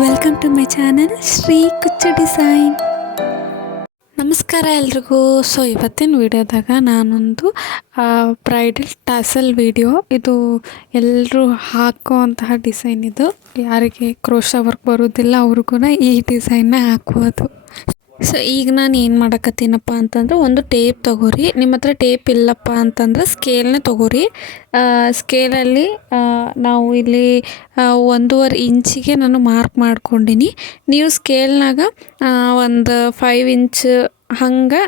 Welcome to my channel Shri Kuchchu design. ನಮಸ್ಕಾರ ಎಲ್ರಿಗೂ. So ಇವತ್ತಿನ ವಿಡಿಯೋದಾಗ ನಾನೊಂದು ಬ್ರೈಡಲ್ ಟಾಸಲ್ ವಿಡಿಯೋ, ಇದು ಎಲ್ಲರೂ ಹಾಕುವಂತಹ ಡಿಸೈನ್. ಇದು ಯಾರಿಗೆ ಕ್ರೋಶಾ ವರ್ಕ್ ಬರೋದಿಲ್ಲ ಅವ್ರಿಗೂ ಈ ಡಿಸೈನ್ನ ಹಾಕ್ಬೋದು. ಸೊ ಈಗ ನಾನು ಏನು ಮಾಡಕತ್ತೀನಪ್ಪ ಅಂತಂದ್ರೆ, ಒಂದು ಟೇಪ್ ತೊಗೋರಿ. ನಿಮ್ಮ ಹತ್ರ ಟೇಪ್ ಇಲ್ಲಪ್ಪ ಅಂತಂದ್ರೆ ಸ್ಕೇಲ್ನ ತೊಗೋರಿ. ಸ್ಕೇಲಲ್ಲಿ ನಾವು ಇಲ್ಲಿ 1.5 ಇಂಚಿಗೆ ನಾನು ಮಾರ್ಕ್ ಮಾಡ್ಕೊಂಡಿನಿ. ನೀವು ಸ್ಕೇಲ್ನಾಗ ಒಂದು 5 ಇಂಚ್ ಹಂಗೆ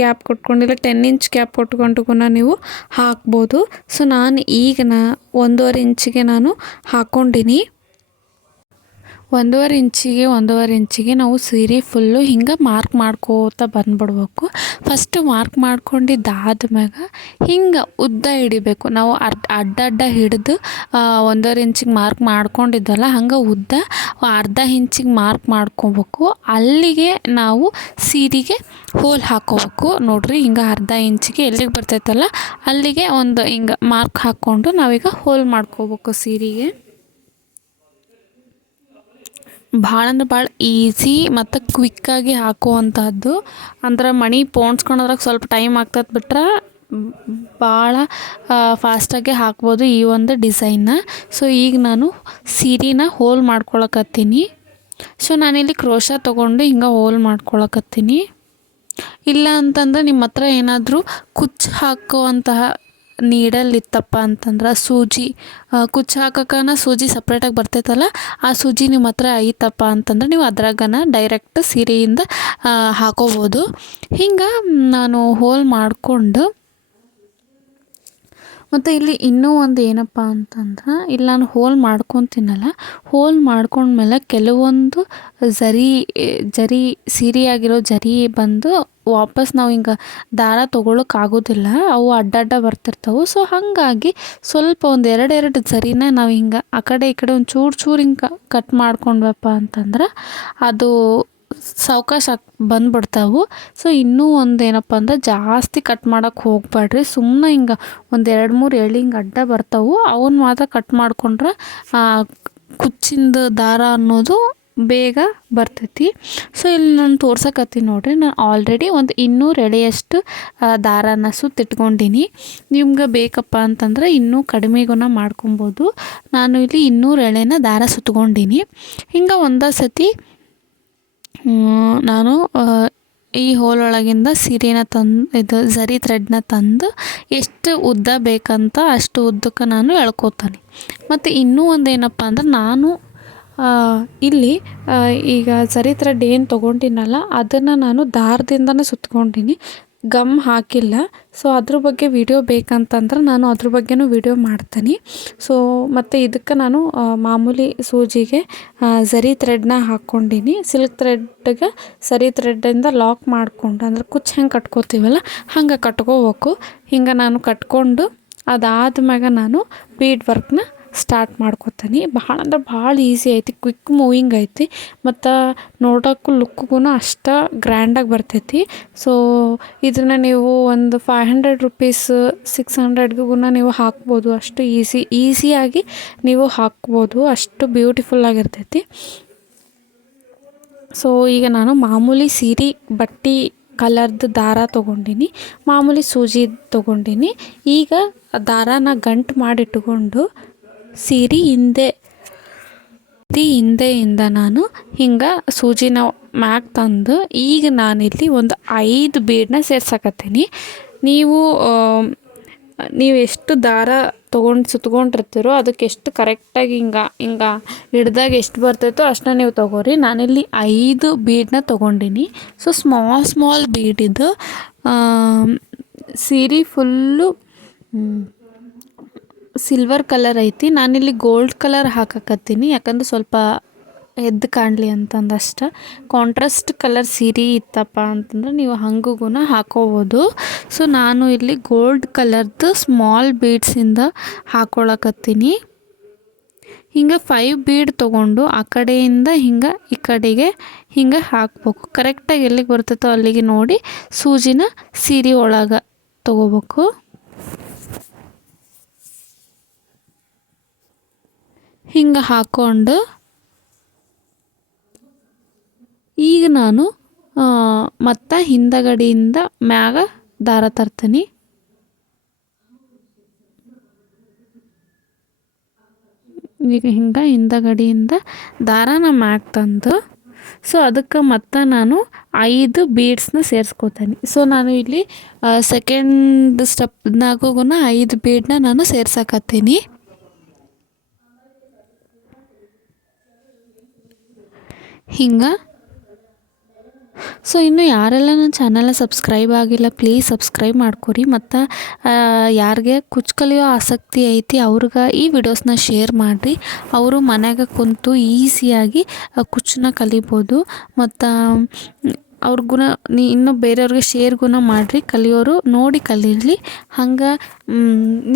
ಗ್ಯಾಪ್ ಕೊಟ್ಕೊಂಡಿಲ್ಲ, 10 ಇಂಚ್ ಗ್ಯಾಪ್ ಕೊಟ್ಕೊಂಡು ನೀವು ಹಾಕ್ಬೋದು. ಸೊ ನಾನು ಈಗ 1.5 ಇಂಚಿಗೆ ನಾನು ಹಾಕ್ಕೊಂಡಿನಿ. 1.5 ಇಂಚಿಗೆ ನಾವು ಸೀರೆ ಫುಲ್ಲು ಹಿಂಗೆ ಮಾರ್ಕ್ ಮಾಡ್ಕೋತ ಬಂದ್ಬಿಡ್ಬೇಕು. ಫಸ್ಟ್ ಮಾರ್ಕ್ ಮಾಡ್ಕೊಂಡಿದ್ದಾದ್ಮ್ಯಾಗ ಹಿಂಗೆ ಉದ್ದ ಹಿಡಿಬೇಕು. ನಾವು ಅಡ್ಡ ಹಿಡಿದು 1.5 ಇಂಚಿಗೆ ಮಾರ್ಕ್ ಮಾಡ್ಕೊಂಡಿದ್ವಲ್ಲ, ಹಂಗೆ ಉದ್ದ ಅರ್ಧ ಇಂಚಿಗೆ ಮಾರ್ಕ್ ಮಾಡ್ಕೋಬೇಕು. ಅಲ್ಲಿಗೆ ನಾವು ಸೀರೆಗೆ ಹೋಲ್ ಹಾಕ್ಕೋಬೇಕು. ನೋಡ್ರಿ, ಹಿಂಗೆ ಅರ್ಧ ಇಂಚಿಗೆ ಎಲ್ಲಿಗೆ ಬರ್ತೈತಲ್ಲ ಅಲ್ಲಿಗೆ ಒಂದು ಹಿಂಗೆ ಮಾರ್ಕ್ ಹಾಕ್ಕೊಂಡು ನಾವೀಗ ಹೋಲ್ ಮಾಡ್ಕೋಬೇಕು ಸೀರೆಗೆ. ಭಾಳ ಅಂದ್ರೆ ಭಾಳ ಈಸಿ ಮತ್ತು ಕ್ವಿಕ್ಕಾಗಿ ಹಾಕುವಂಥದ್ದು. ಅಂದ್ರೆ ಮಣಿ ಪೋಣಿಸ್ಕೊಳೋದ್ರಾಗ ಸ್ವಲ್ಪ ಟೈಮ್ ಆಗ್ತದೆ, ಬಿಟ್ರೆ ಭಾಳ ಫಾಸ್ಟಾಗಿ ಹಾಕ್ಬೋದು ಈ ಒಂದು ಡಿಸೈನ್ನ. ಸೊ ಈಗ ನಾನು ಸೀರೆನ ಹೋಲ್ ಮಾಡ್ಕೊಳಕತ್ತೀನಿ. ಸೊ ನಾನಿಲ್ಲಿ ಕ್ರೋಶಾ ತೊಗೊಂಡು ಹಿಂಗೆ ಹೋಲ್ ಮಾಡ್ಕೊಳಕತ್ತೀನಿ. ಇಲ್ಲ ಅಂತಂದ್ರೆ ನಿಮ್ಮ ಹತ್ರ ಏನಾದರೂ ಕುಚ್ಚು ಹಾಕುವಂತಹ ನೀಡಲ್ ಇತ್ತಪ್ಪ ಅಂತಂದ್ರೆ, ಸೂಜಿ ಕುಚ್ಚು ಹಾಕೋಕ್ಕನ ಸೂಜಿ ಸಪ್ರೇಟಾಗಿ ಬರ್ತೈತಲ್ಲ, ಆ ಸೂಜಿ ನಿಮ್ಮ ಹತ್ರ ಐತಪ್ಪ ಅಂತಂದ್ರೆ ನೀವು ಅದ್ರಾಗನ ಡೈರೆಕ್ಟ್ ಸೀರೆಯಿಂದ ಹಾಕೋಬೋದು. ಹಿಂಗೆ ನಾನು ಹೋಲ್ ಮಾಡಿಕೊಂಡು, ಮತ್ತು ಇಲ್ಲಿ ಇನ್ನೂ ಒಂದು ಏನಪ್ಪ ಅಂತಂದ್ರೆ, ಇಲ್ಲಿ ನಾನು ಹೋಲ್ ಮಾಡ್ಕೊತೀನಲ್ಲ, ಹೋಲ್ ಮಾಡ್ಕೊಂಡ್ಮೇಲೆ ಕೆಲವೊಂದು ಜರಿ ಸೀರೆಯಾಗಿರೋ ಜರಿ ಬಂದು ವಾಪಸ್ ನಾವು ಹಿಂಗೆ ದಾರ ತೊಗೊಳಕ್ಕಾಗೋದಿಲ್ಲ, ಅವು ಅಡ್ಡ ಬರ್ತಿರ್ತವೆ. ಸೊ ಹಾಗಾಗಿ ಸ್ವಲ್ಪ ಒಂದು ಎರಡೆರಡು ಜರಿನ ನಾವು ಹಿಂಗೆ ಆ ಕಡೆ ಈ ಕಡೆ ಒಂದು ಚೂರು ಹಿಂಗೆ ಕಟ್ ಮಾಡ್ಕೊಂಡ್ವಪ್ಪ ಅಂತಂದ್ರೆ ಅದು ಸಾವಕಾಶ ಬಂದ್ಬಿಡ್ತಾವೆ. ಸೊ ಇನ್ನೂ ಒಂದು ಏನಪ್ಪ ಅಂದ್ರೆ, ಜಾಸ್ತಿ ಕಟ್ ಮಾಡೋಕ್ಕೆ ಹೋಗ್ಬೇಡ್ರಿ. ಸುಮ್ಮನೆ ಹಿಂಗೆ ಒಂದು 2-3 ಎಳೆ ಹಿಂಗೆ ಅಡ್ಡ ಬರ್ತಾವೆ, ಅವನ್ನ ಮಾತ್ರ ಕಟ್ ಮಾಡ್ಕೊಂಡ್ರೆ ಕುಚ್ಚಿಂದ ದಾರ ಅನ್ನೋದು ಬೇಗ ಬರ್ತೈತಿ. ಸೊ ಇಲ್ಲಿ ನಾನು ತೋರ್ಸಕತ್ತೀನಿ ನೋಡಿರಿ, ನಾನು ಆಲ್ರೆಡಿ ಒಂದು 200 ಎಳೆಯಷ್ಟು ದಾರಾನ ಸುತ್ತಿಟ್ಕೊಂಡಿನಿ. ನಿಮ್ಗೆ ಬೇಕಪ್ಪ ಅಂತಂದ್ರೆ ಇನ್ನೂ ಕಡಿಮೆಗೂ ಮಾಡ್ಕೊಬೋದು. ನಾನು ಇಲ್ಲಿ 200 ಎಳೆನ ದಾರ ಸುತ್ಕೊಂಡಿನಿ. ಹಿಂಗೆ ಒಂದೇ ಸತಿ ನಾನು ಈ ಹೋಲೊಳಗಿಂದ ಸೀರೆನ ಇದು ಝರಿ ಥ್ರೆಡ್ನ ತಂದು ಎಷ್ಟು ಉದ್ದ ಬೇಕಂತ ಅಷ್ಟು ಉದ್ದಕ್ಕೆ ನಾನು ಎಳ್ಕೊತೀನಿ. ಮತ್ತು ಇನ್ನೂ ಒಂದು ಏನಪ್ಪ ಅಂದ್ರೆ, ನಾನು ಇಲ್ಲಿ ಈಗ ಝರಿ ಥ್ರೆಡ್ ಏನು ತೊಗೊಂಡಿನಲ್ಲ ಅದನ್ನು ನಾನು ದಾರದಿಂದನೇ ಸುತ್ಕೊಂಡಿನಿ, ಗಮ್ ಹಾಕಿಲ್ಲ. ಸೊ ಅದ್ರ ಬಗ್ಗೆ ವಿಡಿಯೋ ಬೇಕಂತಂದ್ರೆ ನಾನು ಅದ್ರ ಬಗ್ಗೆನೂ ವಿಡಿಯೋ ಮಾಡ್ತೀನಿ. ಸೊ ಮತ್ತು ಇದಕ್ಕೆ ನಾನು ಮಾಮೂಲಿ ಸೂಜಿಗೆ ಝರಿ ಥ್ರೆಡ್ನ ಹಾಕ್ಕೊಂಡಿನಿ. ಸಿಲ್ಕ್ ಥ್ರೆಡ್ಗೆ ಝರಿ ಥ್ರೆಡ್ಡಿಂದ ಲಾಕ್ ಮಾಡಿಕೊಂಡು, ಅಂದ್ರೆ ಕುಚ್ಚು ಹೆಂಗೆ ಕಟ್ಕೋತೀವಲ್ಲ ಹಂಗೆ ಕಟ್ಕೋಬೇಕು. ಹಿಂಗೆ ನಾನು ಕಟ್ಕೊಂಡು ಅದಾದ್ಮ್ಯಾಗ ನಾನು ಬೀಡ್ ವರ್ಕ್ನ ಸ್ಟಾರ್ಟ್ ಮಾಡ್ಕೊತೀನಿ. ಭಾಳ ಅಂದ್ರೆ ಭಾಳ ಈಸಿ ಐತಿ, ಕ್ವಿಕ್ ಮೂವಿಂಗ್ ಐತಿ, ಮತ್ತು ನೋಡೋಕ್ಕೂ ಲುಕ್ಗೂ ಅಷ್ಟು ಗ್ರ್ಯಾಂಡಾಗಿ ಬರ್ತೈತಿ. ಸೊ ಇದನ್ನು ನೀವು ಒಂದು 500 ರುಪೀಸ್ 600ಗೂ ನೀವು ಹಾಕ್ಬೋದು. ಅಷ್ಟು ಈಸಿಯಾಗಿ ನೀವು ಹಾಕ್ಬೋದು, ಅಷ್ಟು ಬ್ಯೂಟಿಫುಲ್ಲಾಗಿರ್ತೈತಿ. ಸೊ ಈಗ ನಾನು ಮಾಮೂಲಿ ಸೀರೆ ಬಟ್ಟೆ ಕಲರ್ದು ದಾರ ತೊಗೊಂಡಿನಿ, ಮಾಮೂಲಿ ಸೂಜಿ ತೊಗೊಂಡಿನಿ. ಈಗ ದಾರಾನ ಗಂಟು ಮಾಡಿಟ್ಕೊಂಡು ಸೀರೆ ಹಿಂದೆಯಿಂದ ನಾನು ಹಿಂಗೆ ಸೂಜಿನ ಮ್ಯಾಕ್ ತಂದು ಈಗ ನಾನಿಲ್ಲಿ ಒಂದು 5 ಬೀಡನ್ನ ಸೇರ್ಸಕತ್ತೀನಿ. ನೀವು ಎಷ್ಟು ದಾರ ಸುತ್ಕೊಂಡಿರ್ತೀರೋ ಅದಕ್ಕೆ ಎಷ್ಟು ಕರೆಕ್ಟಾಗಿ ಹಿಂಗೆ ಹಿಡ್ದಾಗ ಎಷ್ಟು ಬರ್ತೈತೋ ಅಷ್ಟನ್ನ ನೀವು ತೊಗೋರಿ. ನಾನಿಲ್ಲಿ 5 ಬೀಡನ್ನ ತೊಗೊಂಡಿನಿ. ಸೊ ಸ್ಮಾಲ್ ಬೀಡಿದ್ದು ಸೀರೆ ಫುಲ್ಲು ಸಿಲ್ವರ್ ಕಲರ್ ಐತಿ. ನಾನಿಲ್ಲಿ ಗೋಲ್ಡ್ ಕಲರ್ ಹಾಕಕತ್ತೀನಿ, ಯಾಕಂದ್ರೆ ಸ್ವಲ್ಪ ಎದ್ದು ಕಾಣಲಿ ಅಂತಂದಷ್ಟು. ಕಾಂಟ್ರಾಸ್ಟ್ ಕಲರ್ ಸೀರೆ ಇತ್ತಪ್ಪ ಅಂತಂದ್ರೆ ನೀವು ಹಂಗೂ ಹಾಕೋಬೋದು. ಸೊ ನಾನು ಇಲ್ಲಿ ಗೋಲ್ಡ್ ಕಲರ್ದು ಸ್ಮಾಲ್ ಬೀಡ್ಸಿಂದ ಹಾಕ್ಕೊಳಕತ್ತೀನಿ. ಹಿಂಗೆ 5 ಬೀಡ್ ತೊಗೊಂಡು ಆ ಕಡೆಯಿಂದ ಹಿಂಗೆ ಈ ಕಡೆಗೆ ಹಿಂಗೆ ಹಾಕ್ಬೇಕು. ಕರೆಕ್ಟಾಗಿ ಎಲ್ಲಿಗೆ ಬರ್ತೈತೋ ಅಲ್ಲಿಗೆ ನೋಡಿ ಸೂಜಿನ ಸೀರೆ ಒಳಗೆ ತೊಗೋಬೇಕು. ಹಿಂಗೆ ಹಾಕ್ಕೊಂಡು ಈಗ ನಾನು ಮತ್ತು ಹಿಂದಗಡೆಯಿಂದ ಮ್ಯಾಗ ದಾರ ತರ್ತೀನಿ. ಈಗ ಹಿಂಗೆ ಹಿಂದಗಡೆಯಿಂದ ದಾರಾನ ಮ್ಯಾಗ ತಂದು ಸೊ ಅದಕ್ಕೆ ಮತ್ತು ನಾನು 5 ಬೀಡ್ಸ್ನ ಸೇರಿಸ್ಕೋತೀನಿ. ಸೊ ನಾನು ಇಲ್ಲಿ ಸೆಕೆಂಡ್ ಸ್ಟೆಪ್ನಾಗೂ 5 ಬೀಡನ್ನ ನಾನು ಸೇರ್ಸಕತ್ತೀನಿ. ಹಿಂಗೆ ಸೊ ಇನ್ನು ಯಾರೆಲ್ಲ ನನ್ನ ಚಾನಲ್ನ ಸಬ್ಸ್ಕ್ರೈಬ್ ಆಗಿಲ್ಲ ಪ್ಲೀಸ್ ಸಬ್ಸ್ಕ್ರೈಬ್ ಮಾಡ್ಕೊರಿ. ಮತ್ತು ಯಾರಿಗೆ ಕುಚ್ಚು ಕಲಿಯೋ ಆಸಕ್ತಿ ಐತಿ ಅವ್ರಿಗೆ ಈ ವಿಡಿಯೋಸ್ನ ಶೇರ್ ಮಾಡಿರಿ. ಅವರು ಮನ್ಯಾಗ ಕುಂತು ಈಸಿಯಾಗಿ ಕುಚ್ಚನ್ನ ಕಲಿಬೋದು. ಮತ್ತು ಅವ್ರಿಗೂ ಇನ್ನೂ ಬೇರೆಯವ್ರಿಗೆ ಶೇರ್ಗೂ ಮಾಡಿರಿ, ಕಲಿಯೋರು ನೋಡಿ ಕಲೀಲಿ. ಹಂಗೆ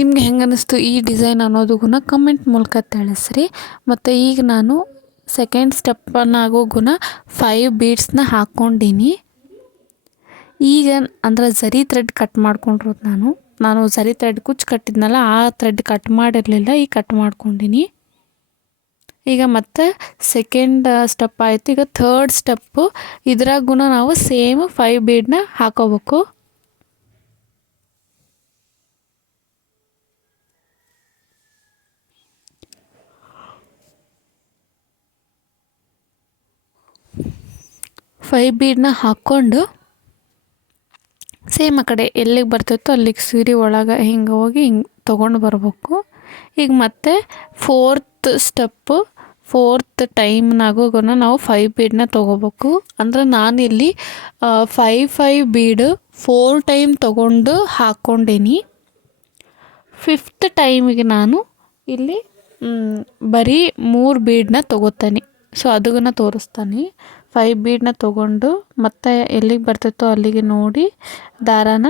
ನಿಮ್ಗೆ ಹೆಂಗೆ ಅನ್ನಿಸ್ತು ಈ ಡಿಸೈನ್ ಅನ್ನೋದಕ್ಕೂ ಕಮೆಂಟ್ ಮೂಲಕ ತಿಳಿಸ್ರಿ. ಮತ್ತು ಈಗ ನಾನು ಸೆಕೆಂಡ್ ಸ್ಟೆಪ್ಪನ್ನಾಗೂ 5 ಬೀಡ್ಸ್ನ ಹಾಕ್ಕೊಂಡೀನಿ. ಈಗ ಅಂದ್ರೆ ಝರಿ ಥ್ರೆಡ್ ಕಟ್ ಮಾಡ್ಕೊಂಡಿರೋದು ನಾನು ಝರಿ ಥ್ರೆಡ್ ಕುಚ್ಚು ಕಟ್ಟಿದ್ನಲ್ಲ ಆ ಥ್ರೆಡ್ ಕಟ್ ಮಾಡಿರಲಿಲ್ಲ, ಈಗ ಕಟ್ ಮಾಡ್ಕೊಂಡೀನಿ. ಈಗ ಮತ್ತೆ ಸೆಕೆಂಡ್ ಸ್ಟೆಪ್ ಆಯಿತು. ಈಗ ಥರ್ಡ್ ಸ್ಟೆಪ್ಪು ಇದ್ರಾಗೂ ನಾವು ಸೇಮ್ 5 ಬೀಡನ್ನ ಹಾಕೋಬೇಕು. ಫೈವ್ ಬೀಡನ್ನ ಹಾಕ್ಕೊಂಡು ಸೇಮ್ ಆ ಕಡೆ ಎಲ್ಲಿಗೆ ಬರ್ತಿತ್ತೋ ಅಲ್ಲಿಗೆ ಸೀರೆ ಒಳಗೆ ಹಿಂಗೆ ಹೋಗಿ ಹಿಂಗೆ ತೊಗೊಂಡು ಬರ್ಬೇಕು. ಈಗ ಮತ್ತೆ ಫೋರ್ತ್ ಟೈಮ್ನಾಗೂ ನಾವು 5 ಬೀಡನ್ನ ತೊಗೋಬೇಕು. ಅಂದರೆ ನಾನಿಲ್ಲಿ 5 ಬೀಡು 4 ಟೈಮ್ ತೊಗೊಂಡು ಹಾಕ್ಕೊಂಡೀನಿ. 5th ಟೈಮಿಗೆ ನಾನು ಇಲ್ಲಿ ಬರೀ 3 ಬೀಡನ್ನ ತೊಗೋತೀನಿ. ಸೊ ಅದನ್ನು ತೋರಿಸ್ತಾನೆ. 5 ಬೀಡನ್ನ ತೊಗೊಂಡು ಮತ್ತೆ ಎಲ್ಲಿಗೆ ಬರ್ತಿತ್ತೋ ಅಲ್ಲಿಗೆ ನೋಡಿ ದಾರಾನ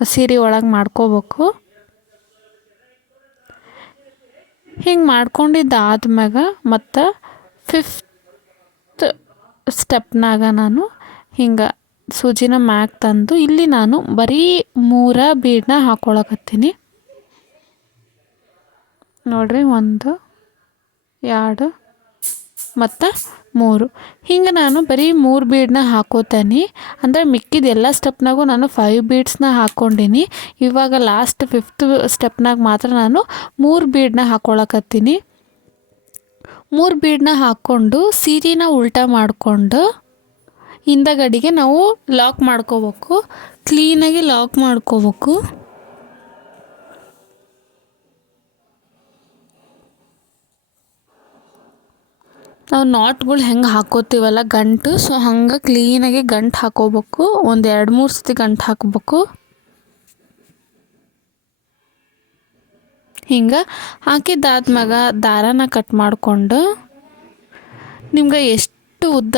ಸೀರೆ ಒಳಗೆ ಮಾಡ್ಕೋಬೇಕು. ಹಿಂಗೆ ಮಾಡ್ಕೊಂಡಿದ್ದಾದ್ಮ್ಯಾಗ ಮತ್ತು 5th ಸ್ಟೆಪ್ನಾಗ ನಾನು ಹಿಂಗೆ ಸೂಜಿನ ಮ್ಯಾಗ ತಂದು ಇಲ್ಲಿ ನಾನು ಬರೀ 3 ಬೀಡನ್ನ ಹಾಕ್ಕೊಳಕತ್ತೀನಿ. ನೋಡಿರಿ 1 2 ಮತ್ತು 3 ಹಿಂಗೆ ನಾನು ಬರೀ 3 ಬೀಡನ್ನ ಹಾಕೋತೀನಿ. ಅಂದರೆ ಮಿಕ್ಕಿದ ಎಲ್ಲ ಸ್ಟೆಪ್ನಾಗೂ ನಾನು 5 ಬೀಡ್ಸ್ನ ಹಾಕ್ಕೊಂಡೀನಿ. ಇವಾಗ ಲಾಸ್ಟ್ 5th ಸ್ಟೆಪ್ನಾಗ ಮಾತ್ರ ನಾನು 3 ಬೀಡನ್ನ ಹಾಕ್ಕೊಳಕತ್ತೀನಿ. 3 ಬೀಡನ್ನ ಹಾಕ್ಕೊಂಡು ಸೀರೆನ ಉಲ್ಟಾ ಮಾಡಿಕೊಂಡು ಹಿಂದಗಡೆಗೆ ನಾವು ಲಾಕ್ ಮಾಡ್ಕೋಬೇಕು, ಕ್ಲೀನಾಗಿ ಲಾಕ್ ಮಾಡ್ಕೋಬೇಕು. ನಾವು ನಾಟ್ಗಳು ಹೆಂಗೆ ಹಾಕೋತೀವಲ್ಲ ಗಂಟು, ಸೊ ಹಂಗೆ ಕ್ಲೀನಾಗಿ ಗಂಟು ಹಾಕೋಬೇಕು. ಒಂದು 2-3 ಸತಿ ಗಂಟು ಹಾಕಬೇಕು. ಹಿಂಗೆ ಹಾಕಿದ್ದಾದ್ಮ್ಯಾಗ ದಾರಾನ ಕಟ್ ಮಾಡಿಕೊಂಡು ನಿಮ್ಗೆ ಎಷ್ಟು ಉದ್ದ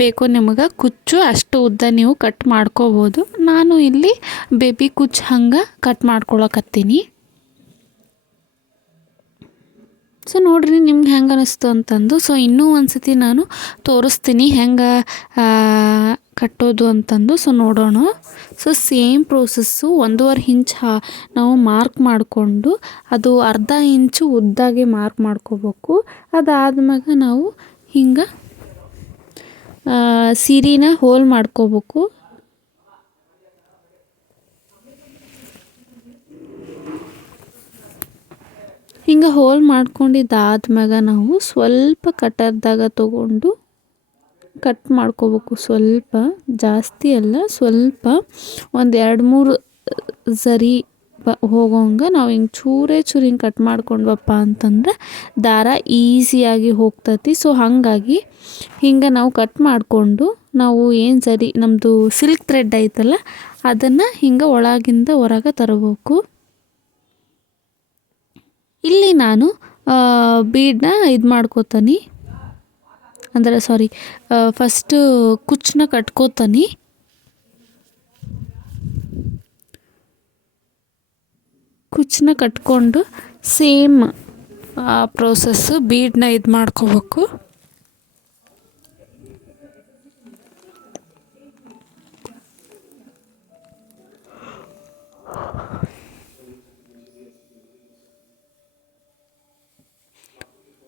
ಬೇಕು ನಿಮಗೆ ಕುಚ್ಚು ಅಷ್ಟು ಉದ್ದ ನೀವು ಕಟ್ ಮಾಡ್ಕೋಬೋದು. ನಾನು ಇಲ್ಲಿ ಬೇಬಿ ಕುಚ್ಚು ಹಂಗೆ ಕಟ್ ಮಾಡ್ಕೊಳಕತ್ತೀನಿ. ಸೊ ನೋಡಿರಿ ನಿಮ್ಗೆ ಹೆಂಗೆ ಅನ್ನಿಸ್ತು ಅಂತಂದು. ಸೊ ಇನ್ನೂ ಒಂದು ಸತಿ ನಾನು ತೋರಿಸ್ತೀನಿ ಹೆಂಗೆ ಕಟ್ಟೋದು ಅಂತಂದು. ಸೊ ನೋಡೋಣ. ಸೊ ಸೇಮ್ ಪ್ರೋಸೆಸ್ಸು 1.5 ಇಂಚ್ ನಾವು ಮಾರ್ಕ್ ಮಾಡಿಕೊಂಡು ಅದು ಅರ್ಧ ಇಂಚು ಉದ್ದಾಗಿ ಮಾರ್ಕ್ ಮಾಡ್ಕೋಬೇಕು. ಅದಾದ್ಮ್ಯಾಗ ನಾವು ಹಿಂಗೆ ಸೀರೆನ ಹೋಲ್ ಮಾಡ್ಕೋಬೇಕು. ಹಿಂಗೆ ಹೋಲ್ ಮಾಡ್ಕೊಂಡಿದ್ದಾದ್ಮ್ಯಾಗ ನಾವು ಸ್ವಲ್ಪ ಕಟರ್ದಾಗ ತೊಗೊಂಡು ಕಟ್ ಮಾಡ್ಕೋಬೇಕು. ಸ್ವಲ್ಪ ಜಾಸ್ತಿ ಅಲ್ಲ, ಸ್ವಲ್ಪ ಒಂದು 2-3 ಝರಿ ಹೋಗೋಂಗೆ ನಾವು ಹಿಂಗೆ ಚೂರು ಹಿಂಗೆ ಕಟ್ ಮಾಡ್ಕೊಂಡ್ವಪ್ಪ ಅಂತಂದ್ರೆ ದಾರ ಈಸಿಯಾಗಿ ಹೋಗ್ತತಿ. ಸೊ ಹಾಗಾಗಿ ಹಿಂಗೆ ನಾವು ಕಟ್ ಮಾಡಿಕೊಂಡು ನಾವು ಏನು ಝರಿ ನಮ್ಮದು ಸಿಲ್ಕ್ ಥ್ರೆಡ್ ಐತಲ್ಲ ಅದನ್ನು ಹಿಂಗೆ ಒಳಗಿಂದ ಹೊರಗೆ ತರಬೇಕು. ಇಲ್ಲಿ ನಾನು ಬೀಡನ್ನ ಇದು ಮಾಡ್ಕೋತೀನಿ, ಅಂದರೆ ಫಸ್ಟು ಕುಚ್ಚನ್ನ ಕಟ್ಕೋತೀನಿ. ಕುಚ್ಚನ್ನ ಕಟ್ಕೊಂಡು ಸೇಮ್ ಪ್ರೋಸೆಸ್ಸು ಬೀಡನ್ನ ಇದು ಮಾಡ್ಕೋಬೇಕು.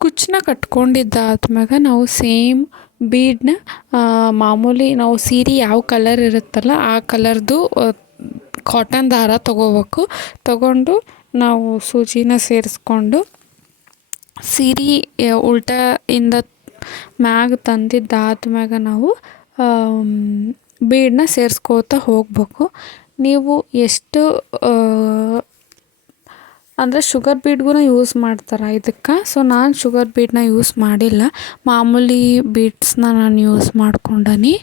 ಕುಚ್ಚನ್ನ ಕಟ್ಕೊಂಡಿದ್ದಾದ್ಮ್ಯಾಗ ನಾವು ಸೇಮ್ ಬೀಡನ್ನ ಮಾಮೂಲಿ ನಾವು ಸೀರೆ ಯಾವ ಕಲರ್ ಇರುತ್ತಲ್ಲ ಆ ಕಲರ್ದು ಕಾಟನ್ ದಾರ ತೊಗೋಬೇಕು. ತೊಗೊಂಡು ನಾವು ಸೂಜಿನ ಸೇರಿಸ್ಕೊಂಡು ಸೀರೆ ಉಲ್ಟಾಯಿಂದ ಮ್ಯಾಗ ತಂದಿದ್ದಾದ್ಮ್ಯಾಗ ನಾವು ಬೀಡನ್ನ ಸೇರಿಸ್ಕೋತ ಹೋಗ್ಬೇಕು. ನೀವು ಎಷ್ಟು ಅಂದರೆ ಶುಗರ್ ಬೀಡ್ಗೂ ಯೂಸ್ ಮಾಡ್ತಾರೆ ಇದಕ್ಕೆ. ಸೊ ನಾನು ಶುಗರ್ ಬೀಡನ್ನ ಯೂಸ್ ಮಾಡಿಲ್ಲ, ಮಾಮೂಲಿ ಬೀಡ್ಸ್ನ ನಾನು ಯೂಸ್ ಮಾಡ್ಕೊಂಡೀನಿ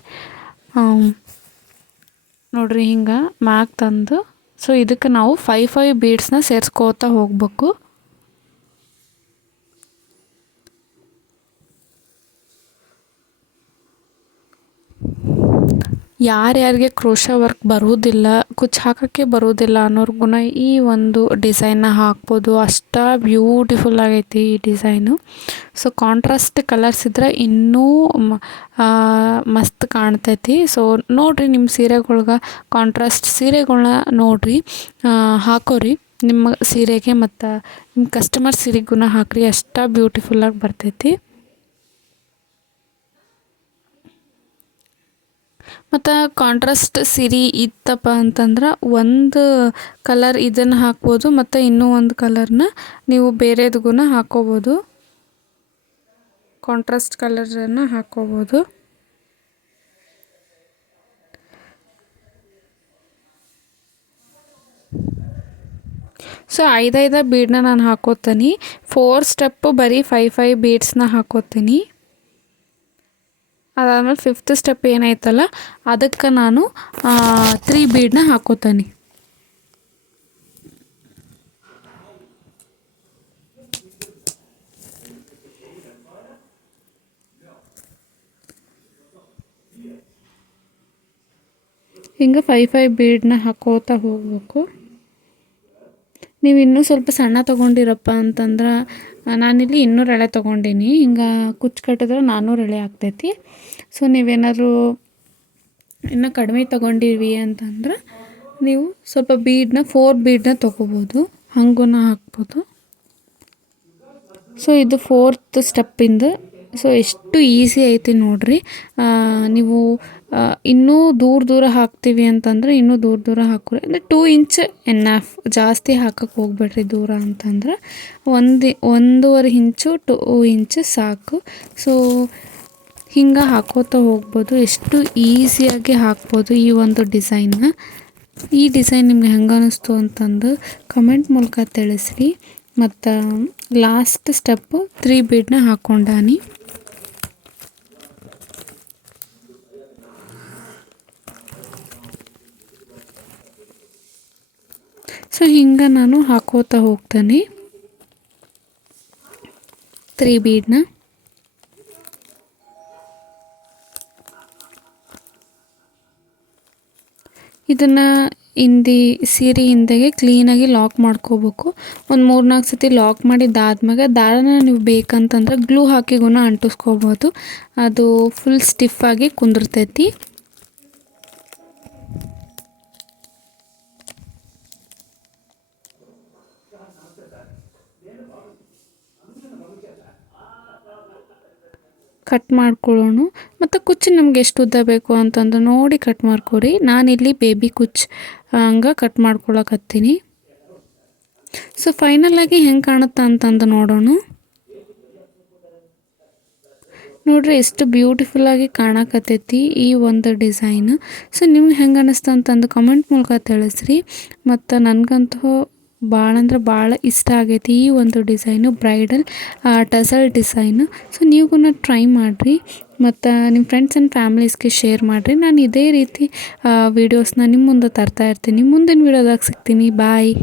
ನೋಡಿರಿ. ಹಿಂಗೆ ಮ್ಯಾಗ ತಂದು ಸೊ ಇದಕ್ಕೆ ನಾವು 5 ಬೀಡ್ಸ್ನ ಸೇರಿಸ್ಕೋತ ಹೋಗ್ಬೇಕು. ಯಾರ್ಯಾರಿಗೆ ಕ್ರೋಶಾ ವರ್ಕ್ ಬರುವುದಿಲ್ಲ, ಕುಚ್ಚು ಹಾಕೋಕ್ಕೆ ಬರುವುದಿಲ್ಲ ಅನ್ನೋರ್ಗು ಈ ಒಂದು ಡಿಸೈನ್ನ ಹಾಕ್ಬೋದು. ಅಷ್ಟು ಬ್ಯೂಟಿಫುಲ್ ಆಗೈತಿ ಈ ಡಿಸೈನು. ಸೊ ಕಾಂಟ್ರಾಸ್ಟ್ ಕಲರ್ಸ್ ಇದ್ರೆ ಇನ್ನೂ ಮಸ್ತ್ ಕಾಣ್ತೈತಿ. ಸೊ ನೋಡಿರಿ, ನಿಮ್ಮ ಸೀರೆಗಳ್ಗೆ ಕಾಂಟ್ರಾಸ್ಟ್ ಸೀರೆಗಳ್ನ ನೋಡಿರಿ, ಹಾಕೋರಿ ನಿಮ್ಮ ಸೀರೆಗೆ ಮತ್ತು ನಿಮ್ಮ ಕಸ್ಟಮರ್ ಸೀರೆಗೂ ಹಾಕ್ರಿ, ಅಷ್ಟು ಬ್ಯೂಟಿಫುಲ್ಲಾಗಿ ಬರ್ತೈತಿ. ಮತ್ತು ಕಾಂಟ್ರಾಸ್ಟ್ ಸೀರೆ ಇತ್ತಪ್ಪ ಅಂತಂದ್ರೆ ಒಂದು ಕಲರ್ ಇದನ್ನು ಹಾಕ್ಬೋದು ಮತ್ತು ಇನ್ನೂ ಒಂದು ಕಲರ್ನ ನೀವು ಬೇರೆದ್ಗೂ ಹಾಕ್ಕೋಬೋದು, ಕಾಂಟ್ರಾಸ್ಟ್ ಕಲರನ್ನು ಹಾಕ್ಕೋಬೋದು. ಸೊ 5 ಬೀಡನ್ನ ನಾನು ಹಾಕೋತೀನಿ. 4 ಸ್ಟೆಪ್ಪು ಬರೀ 5 ಬೀಡ್ಸ್ನ ಹಾಕೋತೀನಿ. ಅದಾದಮೇಲೆ 5th ಸ್ಟೆಪ್ ಏನಾಯ್ತಲ್ಲ ಅದಕ್ಕೆ ನಾನು 3 ಬೀಡನ್ನ ಹಾಕೋತೀನಿ. ಹಿಂಗೆ 5 ಬೀಡನ್ನ ಹಾಕೋತಾ ಹೋಗಬೇಕು. ನೀವು ಇನ್ನೂ ಸ್ವಲ್ಪ ಸಣ್ಣ ತೊಗೊಂಡಿರಪ್ಪ ಅಂತಂದ್ರೆ, ನಾನಿಲ್ಲಿ 200 ಎಳೆ ತೊಗೊಂಡೀನಿ. ಹಿಂಗೆ ಕುಚ್ಚು ಕಟ್ಟಿದ್ರೆ 400 ಎಳೆ ಆಗ್ತೈತಿ. ಸೊ ನೀವೇನಾದರೂ ಇನ್ನೂ ಕಡಿಮೆ ತೊಗೊಂಡಿವಿ ಅಂತಂದ್ರೆ ನೀವು ಸ್ವಲ್ಪ ಬೀಡನ್ನ 4 ಬೀಡನ್ನ ತೊಗೋಬೋದು, ಹಂಗೂ ಹಾಕ್ಬೋದು. ಸೊ ಇದು 4th ಸ್ಟೆಪ್ಪಿಂದು. ಸೊ ಎಷ್ಟು ಈಸಿ ಐತಿ ನೋಡಿರಿ. ನೀವು ಇನ್ನೂ ದೂರ ಹಾಕ್ತೀವಿ ಅಂತಂದ್ರೆ ಇನ್ನೂ ದೂರ ಹಾಕೋರಿ. ಅಂದರೆ 2 ಇಂಚ್ ಎನ್ನಫ್, ಜಾಸ್ತಿ ಹಾಕಕ್ಕೆ ಹೋಗ್ಬೇಡ್ರಿ. ದೂರ ಅಂತಂದ್ರೆ 1.5 ಇಂಚು 2 ಇಂಚ್ ಸಾಕು. ಸೊ ಹಿಂಗೆ ಹಾಕೋತಾ ಹೋಗ್ಬೋದು. ಎಷ್ಟು ಈಸಿಯಾಗಿ ಹಾಕ್ಬೋದು ಈ ಒಂದು ಡಿಸೈನ್ನ. ಈ ಡಿಸೈನ್ ನಿಮ್ಗೆ ಹೆಂಗೆ ಅನ್ನಿಸ್ತು ಅಂತಂದು ಕಮೆಂಟ್ ಮೂಲಕ ತಿಳಿಸ್ರಿ. ಮತ್ತು ಲಾಸ್ಟ್ ಸ್ಟೆಪ್ಪು 3 ಬೀಡನ್ನ ಹಾಕ್ಕೊಂಡಾನಿ. ಸೊ ಹಿಂಗೆ ನಾನು ಹಾಕೋತಾ ಹೋಗ್ತೀನಿ 3 ಬೀಡನ್ನ. ಇದನ್ನು ಸೀರೆ ಹಿಂದೆಗೆ ಕ್ಲೀನಾಗಿ ಲಾಕ್ ಮಾಡ್ಕೋಬೇಕು. ಒಂದು 3-4 ಸತಿ ಲಾಕ್ ಮಾಡಿದ್ದಾದ್ಮೇಲೆ ದಾರನ ನೀವು ಬೇಕಂತಂದ್ರೆ ಗ್ಲೂ ಹಾಕಿಗೂ ಅಂಟಿಸ್ಕೋಬೋದು. ಅದು ಫುಲ್ ಸ್ಟಿಫಾಗಿ ಕುಂದಿರ್ತೈತಿ. ಕಟ್ ಮಾಡ್ಕೊಳ್ಳೋಣ. ಮತ್ತು ಕುಚ್ಚು ನಮ್ಗೆ ಎಷ್ಟು ಉದ್ದ ಬೇಕು ಅಂತಂದು ನೋಡಿ ಕಟ್ ಮಾಡ್ಕೊರಿ. ನಾನಿಲ್ಲಿ ಬೇಬಿ ಕುಚ್ಚು ಹಂಗೆ ಕಟ್ ಮಾಡ್ಕೊಳಕತ್ತೀನಿ. ಸೊ ಫೈನಲಾಗಿ ಹೆಂಗೆ ಕಾಣುತ್ತೆ ಅಂತಂದು ನೋಡೋಣ. ನೋಡ್ರಿ ಎಷ್ಟು ಬ್ಯೂಟಿಫುಲ್ಲಾಗಿ ಕಾಣಕತ್ತೈತಿ ಈ ಒಂದು ಡಿಸೈನ್. ಸೊ ನಿಮ್ಗೆ ಹೆಂಗೆ ಅನ್ನಿಸ್ತು ಅಂತಂದು ಕಮೆಂಟ್ ಮೂಲಕ ತಿಳಿಸ್ರಿ. ಮತ್ತು ನನಗಂತೂ ಭಾಳ ಅಂದ್ರೆ ಭಾಳ ಇಷ್ಟ ಆಗೈತಿ ಈ ಒಂದು design, bridal tussle design. So ನೀವು ಟ್ರೈ ಮಾಡಿರಿ ಮತ್ತು ನಿಮ್ಮ ಫ್ರೆಂಡ್ಸ್ ಆ್ಯಂಡ್ ಫ್ಯಾಮಿಲೀಸ್ಗೆ ಶೇರ್ ಮಾಡಿರಿ. ನಾನು ಇದೇ ರೀತಿ ವೀಡಿಯೋಸ್ನ ನಿಮ್ಮ ಮುಂದೆ ತರ್ತಾ ಇರ್ತೀನಿ. ಮುಂದಿನ ವೀಡಿಯೋದಾಗ ಸಿಗ್ತೀನಿ. ಬಾಯ್.